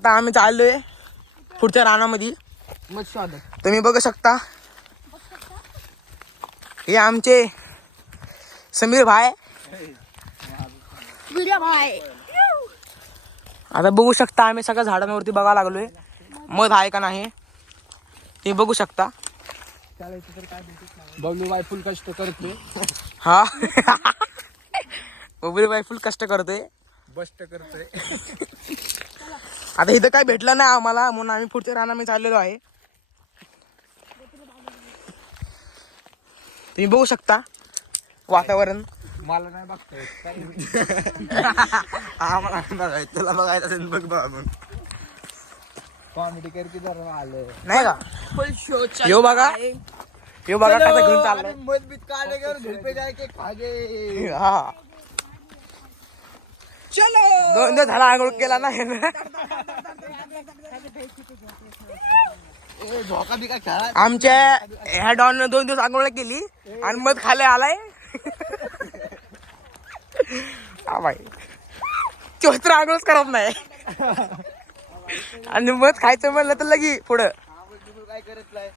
आता आम्ही चाललोय पुढच्या रानामध्ये. मग स्वागत. तुम्ही बघू शकता हे आमचे समीर भाई. आता बघू शकता आम्ही सगळ्या झाडांवरती बघायला लागलोय मध आहे का नाही ते बघू शकता. बबलू बाई फुल कष्ट करतोय. हा बबलू बाई फुल कष्ट करतोय. बस्ट करतोय. आता इथं काय भेटलं नाही आम्हाला म्हणून आम्ही पुढच्या रानामध्ये चाललेलो आहे. तुम्ही बघू शकता वातावरण. मला नाही बघतोय. आम्हाला बघायचं तुला बघायचं असेल बघ बघ. कॉमेडी कर की जरा आलं नाही का फुल शो यो बघा यो बघा कसा घेऊन चाललाय. मत बीत काढले घर पे जाय के खागे. हा चलो. दोन दिवस झाला आंघोळ केला नाही. झोका बी काय खेळा. आमच्या ह्या डॉन 2 दिवस आंघोळ केली आणि मध खाले आलाय. हा भाई तो तर आंघोळच करत नाही आणि मध खायचं म्हणलं तर लगी पुढं काय करत नाही.